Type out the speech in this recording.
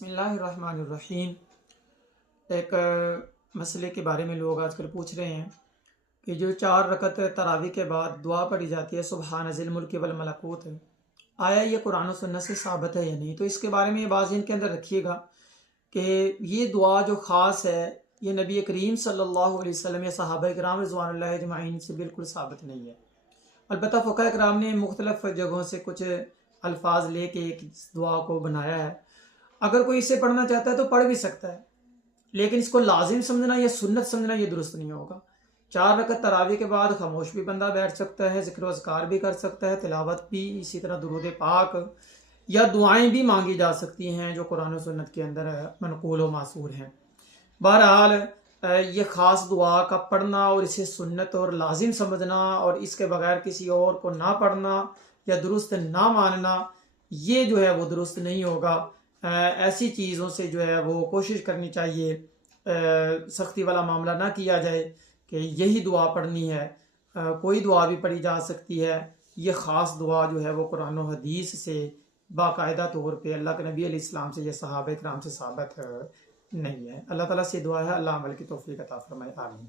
बिस्मिल्लाहिर्रहमानिर्रहीम। एक मसले के बारे में लोग आजकल पूछ रहे हैं कि जो 4 रकत तरावी के बाद दुआ पढ़ी जाती है सुबहान ज़िल मुल्क वल मलकूत, आया ये कुरान और सुन्नत से साबित है या नहीं। तो इसके बारे में ये बात इनके अंदर रखिएगा कि ये दुआ जो ख़ास है ये नबी करीम सल्लल्लाहु अलैहि वसल्लम या सहाबा किराम रिज़वानुल्लाहि अजमईन से बिल्कुल साबित नहीं है। अलबत्ता फ़ुक़हा किराम ने मुख्तलिफ़ जगहों से कुछ अल्फाज ले के एक दुआ को बनाया है। अगर कोई इसे पढ़ना चाहता है तो पढ़ भी सकता है, लेकिन इसको लाजिम समझना या सुन्नत समझना ये दुरुस्त नहीं होगा। 4 रकत तरावी के बाद खामोश भी बंदा बैठ सकता है, जिक्र अज़कार भी कर सकता है, तिलावत भी, इसी तरह दुरूद पाक या दुआएं भी मांगी जा सकती हैं जो कुरान और सुन्नत के अंदर मनकूल व मासूर हैं। बहरहाल ये ख़ास दुआ का पढ़ना और इसे सुन्नत और लाजिम समझना और इसके बगैर किसी और को ना पढ़ना या दुरुस्त ना मानना, ये जो है वो दुरुस्त नहीं होगा। ऐसी चीज़ों से जो है वो कोशिश करनी चाहिए, सख्ती वाला मामला ना किया जाए कि यही दुआ पढ़नी है। कोई दुआ भी पढ़ी जा सकती है। ये ख़ास दुआ जो है वो कुरान और हदीस से बाकायदा तौर पे अल्लाह के नबी अलैहिस्सलाम से या सहाबा किराम से साबित नहीं है। अल्लाह ताला से दुआ है अल्लाह अमल की तौफीक अता फरमाए। आमीन।